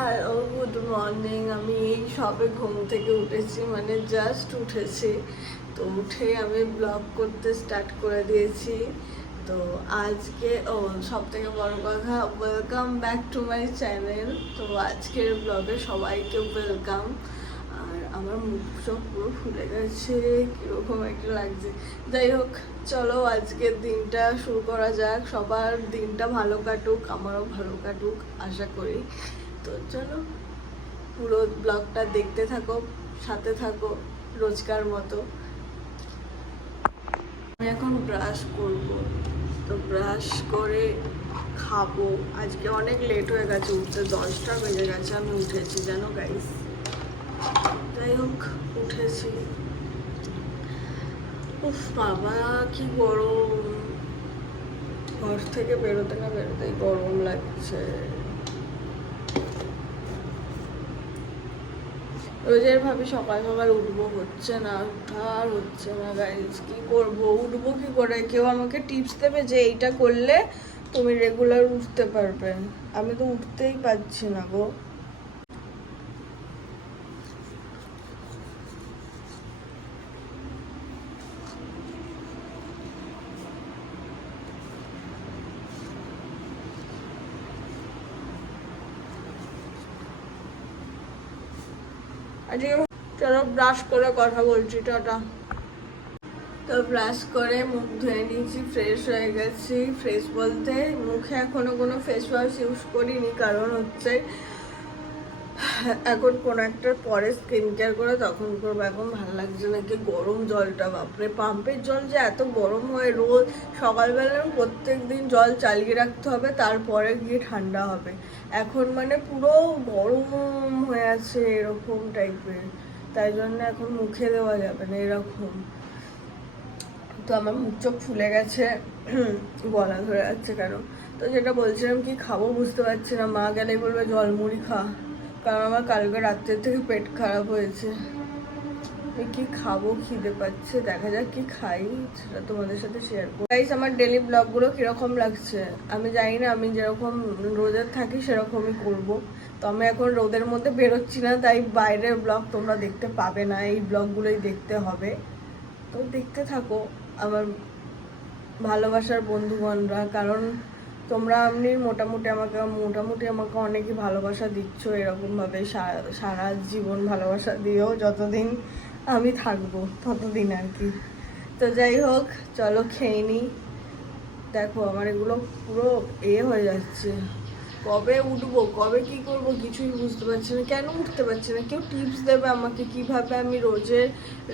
Hello, good morning. আমি এই সবে ঘুম থেকে উঠেছি, মানে জাস্ট উঠেছি। তো উঠে আমি ব্লগ করতে স্টার্ট করে দিয়েছি। তো আজকে সব থেকে বড় কথা, welcome back to my channel. তো আজকের ব্লগে সবাইকে ওয়েলকাম। আর আমার মুখ সব পুরো ফুলে গেছে, কীরকম একটা লাগছে। যাই হোক, চলো আজকের দিনটা শুরু করা যাক। সবার দিনটা ভালো কাটুক, আমারও ভালো কাটুক আশা করি। তো চলো পুরো ব্লগটা দেখতে থাকো, সাথে থাকো রোজকার মতো। আমি এখন ব্রাশ করব। তো ব্রাশ করে খাবো। আজকে অনেক লেট হয়ে গেছে উঠতে, 10টা বেজে গেছে আমি উঠেছি, জানো গাইস। যাই হোক, উঠেছি। উফ বাবা, কি গরম! ঘর থেকে বেরোতে না বেরোতেই গরম লাগছে। রোজের ভাবি সকাল সকাল উঠবো, হচ্ছে না, আর হচ্ছে না গাইজ। কি করবো, উঠবো কি করে? কেউ আমাকে টিপস দেবে যে এইটা করলে তুমি রেগুলার উঠতে পারবে। আমি তো উঠতেই পারছি না গো। আজকে চলো ব্রাশ করে কথা বলছি, টাটা। তো ব্রাশ করে মুখ ধুয়ে নিয়েছি, ফ্রেশ হয়ে গেছি। ফ্রেশ বলতে মুখে এখনো কোনো ফেস ওয়াশ ইউজ করিনি, কারণ হচ্ছে এখন কোনো একটা পরে স্কিন কেয়ার করে তখন করবো। এখন ভালো লাগছে না, কি গরম জলটা, বাপরে! পাম্পের জল যে এত গরম হয়, রোজ সকালবেলা প্রত্যেক দিন জল চালিয়ে রাখতে হবে, তারপরে গিয়ে ঠান্ডা হবে। এখন মানে পুরো গরম হয়ে আছে এরকম টাইপের, তাই জন্য এখন মুখে দেওয়া যাবে না এরকম। তো আমার মুখ চোখ ফুলে গেছে, গলা ধরে যাচ্ছে কেন। তো যেটা বলছিলাম, কি খাবো বুঝতে পারছি না। মা গেলেই বলবে জলমুড়ি খা, কারণ আমার কালকে রাত্রের থেকে পেট খারাপ হয়েছে। কি খাবো, খিদে পাচ্ছে, দেখা যাক কি খাই, সেটা তোমাদের সাথে শেয়ার করবো। গাইস, আমার ডেলি ব্লগগুলো কিরকম লাগছে আমি জানি না। আমি যেরকম রোদে থাকি সেরকমই করব। তো আমি এখন রোদের মধ্যে বেরোচ্ছি না, তাই বাইরের ব্লগ তোমরা দেখতে পাবে না, এই ব্লগগুলোই দেখতে হবে। তো দেখতে থাকো আমার ভালোবাসার বন্ধুগণরা, কারণ তোমরা এমনি মোটামুটি আমাকে অনেকই ভালোবাসা দিচ্ছ। এরকমভাবে সারা জীবন ভালোবাসা দিও, যতদিন আমি থাকবো ততদিন আর কি। তো যাই হোক, চলো খেয়ে নিই। দেখো আমার এগুলো পুরো হয়ে যাচ্ছে। কবে উঠবো, কবে কি করব কিছুই বুঝতে পারছি না। কেন উঠতে পারছি না? কেউ টিপস দেবে আমাকে কিভাবে আমি রোজে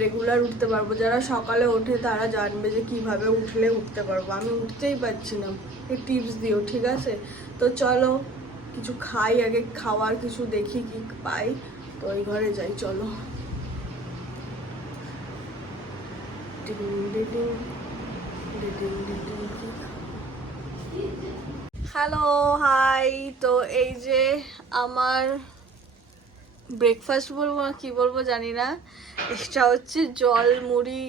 রেগুলার উঠতে পারবো। যারা সকালে ওঠে তারা জানবে যে কিভাবে উঠলে উঠতে পারবো। আমি উঠতেই পারছি না, টিপস দিও, ঠিক আছে? তো চলো কিছু খাই আগে, খাওয়ার কিছু দেখি কি পাই। তো ওই ঘরে যাই, চলো। Hello, hi. তো এই যে আমার ব্রেকফাস্ট বলবো না কি বলবো জানি না। এটা হচ্ছে জল মুড়ি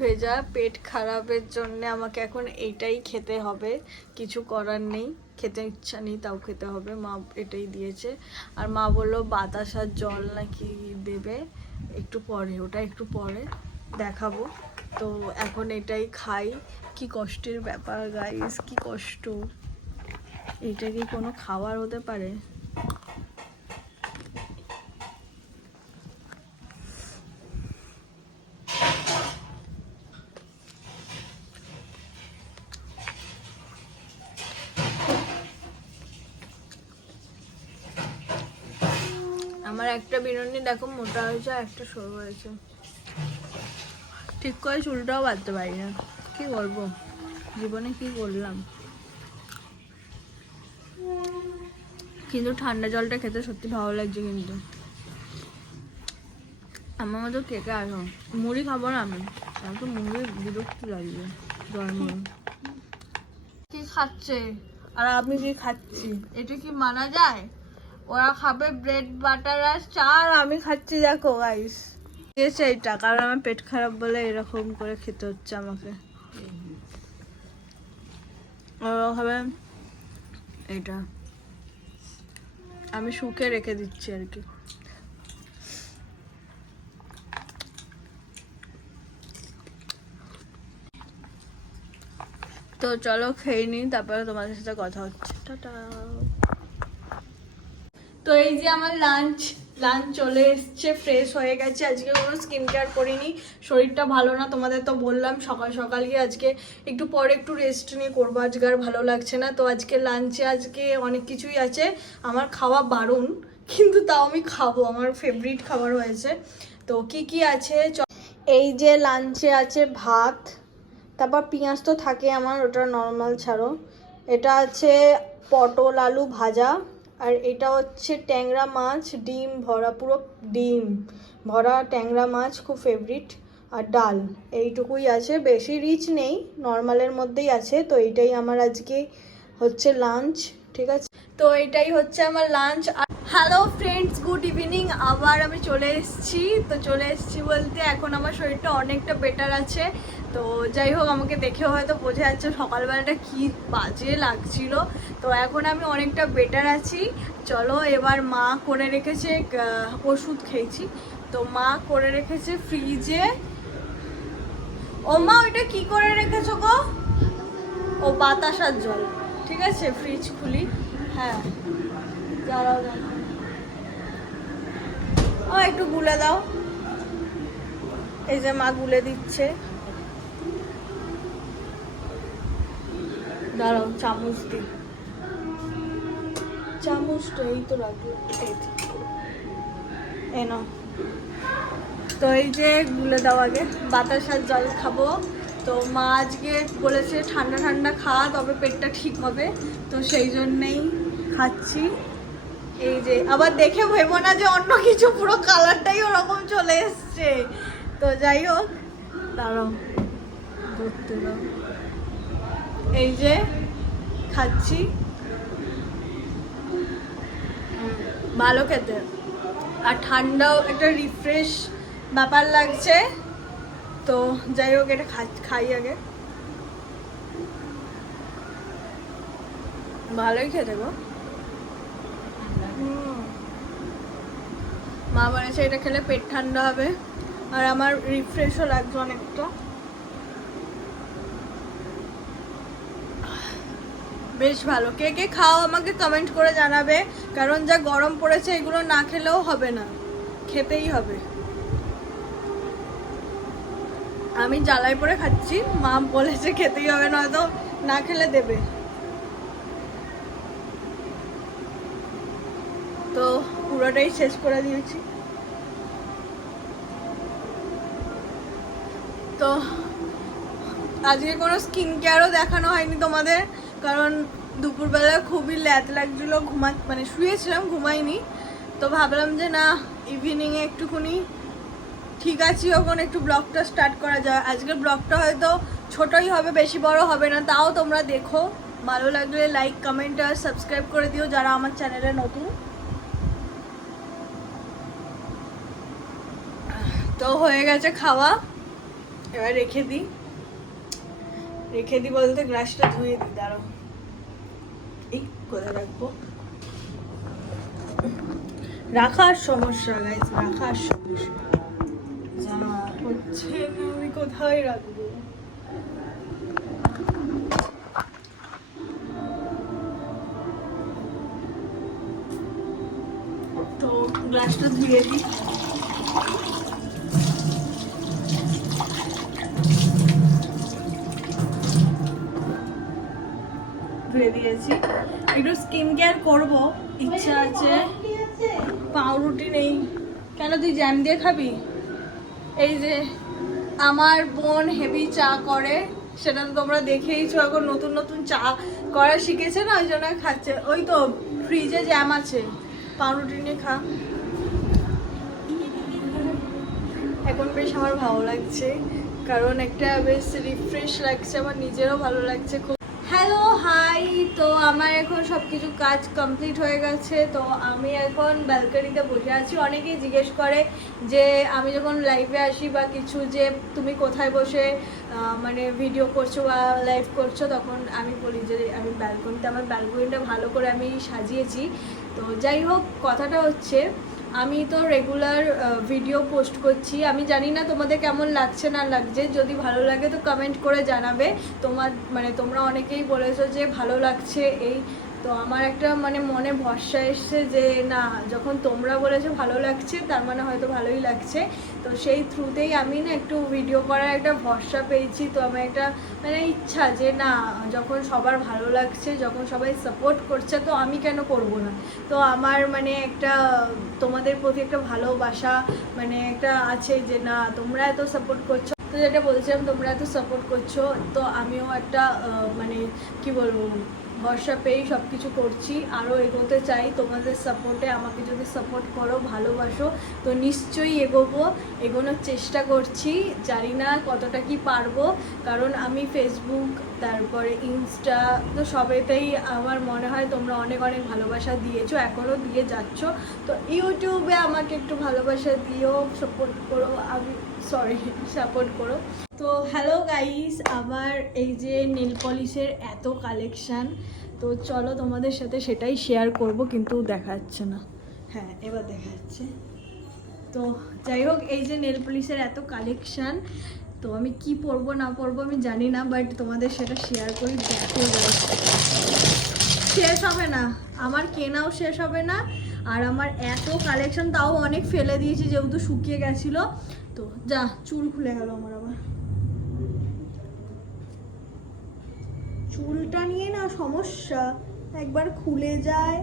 ভেজা। পেট খারাপের জন্য আমাকে এখন এইটাই খেতে হবে, কিছু করার নেই। খেতে ইচ্ছা নেই, তাও খেতে হবে। মা এটাই দিয়েছে। আর মা বললো বাতাসার জল নাকি দেবে একটু পরে, ওটা একটু পরে দেখাবো। তো এখন এটাই খাই। কি কষ্টের ব্যাপার গাইস, কি কষ্ট! এটা কি কোনো খাবার হতে পারে? আমার একটা বিরিয়ানি দেখো মোটা হয়েছে, একটা সরু হয়েছে। ঠিক করে চুলটাও বাঁধতে পারি না, কি করবো জীবনে, কি করলাম। কিন্তু ঠান্ডা জলটা খেতে সত্যি ভালো লাগছে। কিন্তু আমার মতো কেকে আসো, মুড়ি খাবো না আমি, আমার তো মুড়ি বিরক্তি লাগবে। জল মুড়ি কি খাচ্ছে আর আমি কি খাচ্ছি, এটা কি মানা যায়? ওরা খাবে ব্রেড বাটার আর চা, আর আমি খাচ্ছি দেখো গাইস। দিয়েছে এইটা, কারণ আমার পেট খারাপ বলে এরকম করে খেতে হচ্ছে আমাকে। ওরা খাবে এইটা। আমি শুকে রেখে দিচ্ছি আর কি। তো চলো খেয়ে নিই, তারপরে তোমাদের সাথে কথা হচ্ছে। টাটা। তো এই যে আমার লাঞ্চ চলে এসছে, ফ্রেশ হয়ে গেছে। আজকে কোনো স্কিন কেয়ার করিনি, শরীরটা ভালো না, তোমাদের তো বললাম। সকাল সকালই আজকে একটু পরে একটু রেস্ট নিয়ে করবো, আজকে আর ভালো লাগছে না। তো আজকে লাঞ্চে আজকে অনেক কিছুই আছে, আমার খাওয়া বারণ, কিন্তু তাও আমি খাবো, আমার ফেভারিট খাবার হয়েছে। তো কি কি আছে, এই যে লাঞ্চে আছে ভাত, তারপর পেঁয়াজ তো থাকে আমার, ওটা নর্মাল ছাড়ো। এটা আছে পটল আলু ভাজা, আর এটা হচ্ছে ট্যাংরা মাছ ডিম ভরা, পুরো ডিম ভরা ট্যাংরা মাছ, খুব ফেভারিট। আর ডাল, এইটুকুই আছে, বেশি রিচ নেই, নর্মালের মধ্যেই আছে। তো এইটাই আমার আজকে হচ্ছে লাঞ্চ, ঠিক আছে। তো এটাই হচ্ছে আমার lunch. Hello friends, good evening. আবার আমি চলে এসেছি। তো চলে এসেছি বলতে এখন আমার শরীরটা অনেকটা বেটার আছে। তো যাই হোক, আমাকে দেখেও হয়তো বোঝা যাচ্ছে সকালবেলাটা কি বাজে লাগছিল। তো এখন আমি অনেকটা বেটার আছি। চলো, এবার মা করে রেখেছে, ওষুধ খেয়েছি তো মা করে রেখেছে ফ্রিজে। ও মা, ওইটা কি করে রেখেছো গো? ও বাতাসার জল, ঠিক আছে। ফ্রিজ খুলি, হ্যাঁ দাঁড়াও দাঁড়াও, ও একটু গুলে দাও। এই যে মা গুলে দিচ্ছে, দাঁড়াও চামচ দি, চামচটা এই তো রাখলাম, এই নাও। তো এই যে গুলে দাও, আগে বাতাসার জল খাবো। তো মা আজকে বলেছে ঠান্ডা ঠান্ডা খাওয়া, তবে পেটটা ঠিক হবে, তো সেই জন্যেই খাচ্ছি। এই যে আবার দেখে ভেবো না যে অন্য কিছু, পুরো কালারটাই ওরকম চলে এসছে। তো যাই হোক, দাঁড়াও ধরতে দাও। এই যে খাচ্ছি, ভালো খেতে, আর ঠান্ডাও একটা রিফ্রেশ ব্যাপার লাগছে। তো যাই হোক, এটা খাই আগে, ভালোই খেতে গো। মা বলেছে এটা খেলে পেট ঠান্ডা হবে, আর আমার রিফ্রেশও লাগছে অনেকটা। বেশ ভালো। কে কে খাও আমাকে কমেন্ট করে জানাবে, কারণ যা গরম পড়েছে এগুলো না খেলেও হবে না, খেতেই হবে। আমি জ্বালাই পরে খাচ্ছি, মা বলেছে খেতেই হবে, নয়তো না খেলে দেবে। তো পুরোটাই শেষ করে দিয়েছি। তো আজকে কোনো স্কিন কেয়ারও দেখানো হয়নি তোমাদের, কারণ দুপুরবেলা খুবই ল্যাদ লাগছিল, মানে শুয়েছিলাম, ঘুমাইনি। তো ভাবলাম যে না, ইভিনিংয়ে একটুখানি ঠিক আছে, যখন একটু ব্লগটা স্টার্ট করা যায়। আজকের ব্লগটা হয়তো ছোটই হবে, বেশি বড় হবে না, তাও তোমরা দেখো। ভালো লাগলে লাইক কমেন্ট আর সাবস্ক্রাইব করে দিও যারা আমার চ্যানেলে নতুন। তো হয়ে গেছে খাওয়া, এবার রেখে দিই বলতে গ্লাসটা ধুয়ে দিই, দাঁড়াও এই কোথায় রাখবো, রাখার সমস্যা গাইস, রাখার সমস্যা, যা হচ্ছে আমি কোথায় রাখবো। তো গ্লাসটা ধুয়ে দিই। ধুয়ে দিয়েছি, একটু স্কিন কেয়ার করবো, ইচ্ছা আছে। পাউরুটি নেই কেন, তুই জ্যাম দিয়ে খাবি? এই যে আমার বোন হেভি চা করে, সেটা তো তোমরা দেখেইছো, এখন নতুন নতুন চা করা শিখেছে না, ওই জন্য খাচ্ছে। ওই তো ফ্রিজে জ্যাম আছে, পাউরুটি নিয়ে খা। এখন বেশ আমার ভালো লাগছে, কারণ একটা বেশ রিফ্রেশ লাগছে, আমার নিজেরও ভালো লাগছে খুব। হ্যালো হাই, তো আমার এখন সব কিছু কাজ কমপ্লিট হয়ে গেছে। তো আমি এখন ব্যালকনিতে বসে আছি। অনেকেই জিজ্ঞেস করে যে আমি যখন লাইভে আসি বা কিছু, যে তুমি কোথায় বসে মানে ভিডিও করছো বা লাইভ করছো, তখন আমি বলি যে আমি ব্যালকনিতে। আমার ব্যালকনিটা ভালো করে আমি সাজিয়েছি। তো যাই হোক, কথাটা হচ্ছে আমি তো রেগুলার ভিডিও পোস্ট করছি। আমি জানি না তোমাদের কেমন লাগছে না লাগছে, যদি ভালো লাগে তো কমেন্ট করে জানাবে। তোমরা অনেকেই বলেছো যে ভালো লাগছে এই, তো আমার একটা মনে ভরসা এসছে যে না, যখন তোমরা বলেছো ভালো লাগছে তার মানে হয়তো ভালোই লাগছে। তো সেই থ্রুতেই আমি না একটু ভিডিও করার একটা ভরসা পেয়েছি। তো আমার একটা ইচ্ছা যে না, যখন সবার ভালো লাগছে, যখন সবাই সাপোর্ট করছে, তো আমি কেন করব না। তো আমার একটা তোমাদের প্রতি একটা ভালোবাসা একটা আছে যে না, তোমরা এত সাপোর্ট করছো। তো যেটা বলছিলাম, তোমরা এত সাপোর্ট করছো, তো আমিও একটা কি বলবো, ভরসা পেয়েই সব কিছু করছি। আরও এগোতে চাই তোমাদের সাপোর্টে। আমাকে যদি সাপোর্ট করো, ভালোবাসো, তো নিশ্চয়ই এগোনোর চেষ্টা করছি। জানি না কতটা কি পারবো, কারণ আমি ফেসবুক, তারপরে ইনস্টা, তো সবেতেই আমার মনে হয় তোমরা অনেক অনেক ভালোবাসা দিয়েছো, এখনও দিয়ে যাচ্ছ। তো ইউটিউবে আমাকে একটু ভালোবাসা দিও, সাপোর্ট করো, সাপোর্ট করো। তো হ্যালো গাইস, আমার এই যে নেল পলিশের এত কালেকশান, তো চলো তোমাদের সাথে সেটাই শেয়ার করব, কিন্তু দেখা যাচ্ছে না। হ্যাঁ, এবার দেখা যাচ্ছে। তো যাই হোক, এই যে নেল পলিশের এত কালেকশান, তো আমি কি পরবো না পরবো আমি জানি না, বাট তোমাদের সেটা শেয়ার করি। দেখো, শেষ হবে না, আমার কেনাও শেষ হবে না। আর আমার এত কালেকশন, তাও অনেক ফেলে দিয়েছি যেহেতু শুকিয়ে গেছিলো। তো যা, চুল খুলে গেল আমার আবার। চুলটা নিয়ে না সমস্যা, একবার খুলে যায়।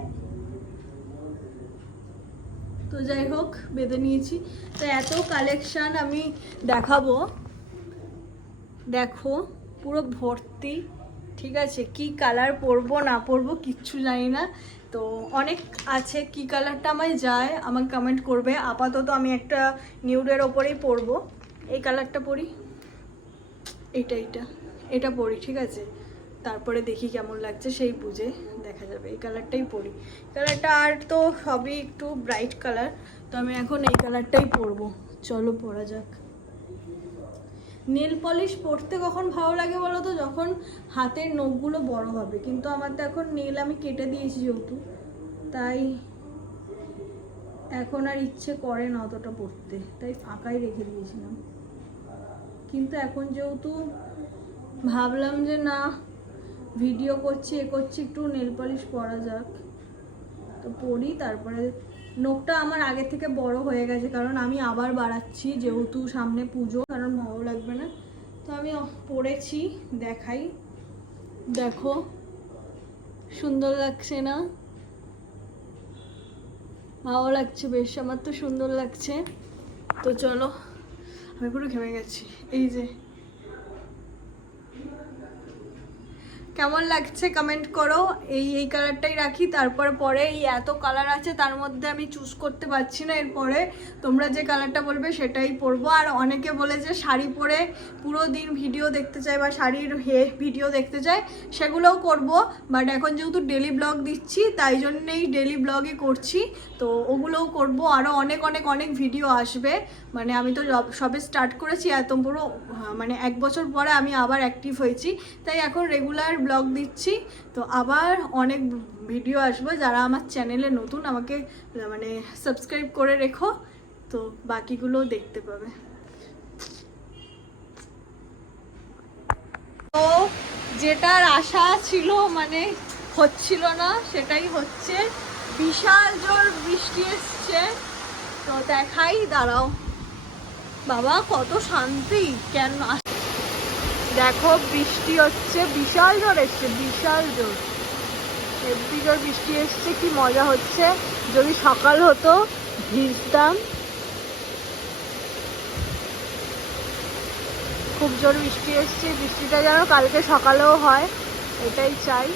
তো যাই হোক, বেঁধে নিয়েছি। তো এত কালেকশন আমি দেখাবো, দেখো পুরো ভর্তি। ঠিক আছে, কি কালার পরবো না পরবো কিচ্ছু জানি না। তো অনেক আছে, কি কালারটা আমায় যায় আমাকে কমেন্ট করবে। আপাতত আমি একটা নিউডের ওপরেই পরবো। এই কালারটা পরি, এটা পরি, ঠিক আছে। তারপরে দেখি কেমন লাগছে, সেই বুঝে দেখা যাবে। এই কালারটাই পরি, কালারটা আর তো সবই একটু ব্রাইট কালার। তো আমি এখন এই কালারটাই পরবো। চলো পরা যাক। নেল পলিশ পরতে কখন ভালো লাগে বলো তো, যখন হাতের নখগুলো বড় হবে। কিন্তু আমার তো এখন নেল আমি কেটে দিয়েছি যেহেতু, তাই এখন আর ইচ্ছে করে না অতটা পরতে, তাই ফাঁকাই রেখে দিয়েছিলাম। কিন্তু এখন যেহেতু ভাবলাম যে না, ভিডিও করছি একটু নেল পলিশ পরা যাক, তো পরি। তারপরে নখটা আমার আগে থেকে বড় হয়ে গেছে, কারণ আমি আবার বাড়াচ্ছি যেহেতু সামনে পুজো, কারণ ভালো লাগবে না। তো আমি পরেছি, দেখাই। দেখো সুন্দর লাগছে না? ভালো লাগছে বেশ, আমার তো সুন্দর লাগছে। তো চলো, আমি পুরো ঘেমে গেছি। এই যে কেমন লাগছে কমেন্ট করো। এই কালারটাই রাখি, তারপরে পরে এই এত কালার আছে, তার মধ্যে আমি চুজ করতে পারছি না। এরপরে তোমরা যে কালারটা বলবে সেটাই পরবো। আর অনেকে বলে যে শাড়ি পরে পুরো দিন ভিডিও দেখতে চায় বা শাড়ির ভিডিও দেখতে চায়, সেগুলোও করব। বাট এখন যেহেতু ডেলি ব্লগ দিচ্ছি, তাই জন্যেই ডেলি ব্লগই করছি। তো ওগুলোও করব, আরও অনেক অনেক অনেক ভিডিও আসবে। আমি তো সবে স্টার্ট করেছি, এত পুরো 1 বছর পরে আমি আবার অ্যাক্টিভ হয়েছি, তাই এখন রেগুলার ব্লগ দিচ্ছি। তো আবার অনেক ভিডিও আসবে। যারা আমার চ্যানেলে নতুন, আমাকে সাবস্ক্রাইব করে রেখো, তো বাকিগুলো দেখতে পাবে। তো যেটার আশা ছিল হচ্ছিল না, সেটাই হচ্ছে। বিশাল জোর বৃষ্টি এসছে। তো দেখাই, দাঁড়াও। বাবা কত শান্তি, কেন দেখো বৃষ্টি হচ্ছে, বিশাল জোর এসছে, বিশাল জোর, হেব্বি জোর বৃষ্টি এসছে। কি মজা হচ্ছে, যদি সকাল হতো ভিজতাম। খুব জোর বৃষ্টি এসছে, বৃষ্টিটা যেন কালকে সকালেও হয়, এটাই চাই।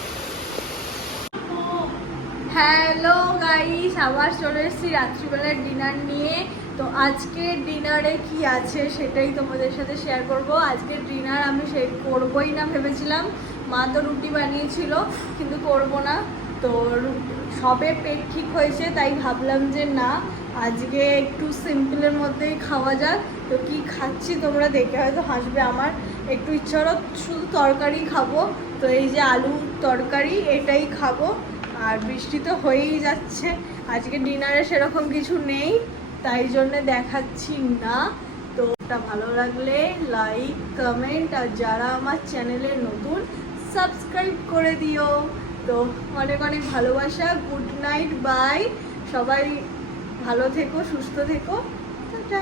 হ্যালো গাইস, আবার চলে এসেছি রাত্রিবেলার ডিনার নিয়ে। তো আজকের ডিনারে কি আছে সেটাই তোমাদের সাথে শেয়ার করব। আজকের ডিনার আমি করবই না ভেবেছিলাম, মা তো রুটি বানিয়েছিল কিন্তু করব না, তো সবে পেট ঠিক হয়েছে তাই ভাবলাম যে না আজকে একটু সিম্পলের মধ্যেই খাওয়া যাক। তো কি খাচ্ছি তোমরা দেখে হয়তো হাসবে, আমার একটু ইচ্ছা হলো শুধু তরকারি খাবো, তো এই যে আলু তরকারি এটাই খাবো। আর বৃষ্টি তো হয়েই যাচ্ছে, আজকে ডিনারে সেরকম কিছু নেই তাই জন্যে দেখাচ্ছি না। তো এটা ভালো লাগলে লাইক কমেন্ট, আর যারা আমার চ্যানেলে নতুন সাবস্ক্রাইব করে দিও। তো অনেক অনেক ভালোবাসা, গুড নাইট, বাই, সবাই ভালো থেকো, সুস্থ থেকো, টাটা।